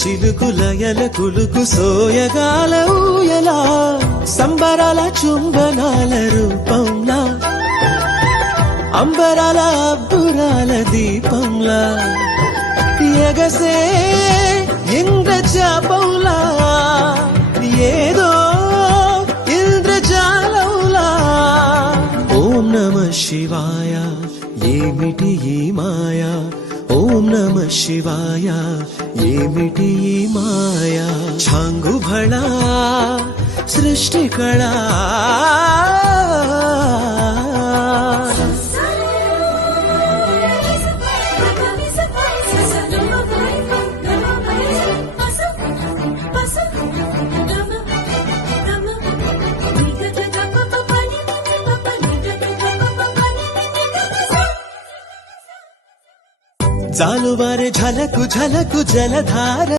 చిలుకులయల కులుకు సోయగాల ఊయలా సంబరాల చుంబనాల రూపంలా అంబరాల అబ్బురాల దీపంలా ఎగసే ఇంద్రజాపంలా ఏదో ఇంద్రజాలంలా ఓం నమః శివాయ ఏమిటి ఈ మాయా ఓం నమః శివాయ ఏమిటి ఈ మాయా ఛాంగు భళా సృష్టి కళా జాలువారే ఝలకు ఝలకు జలధార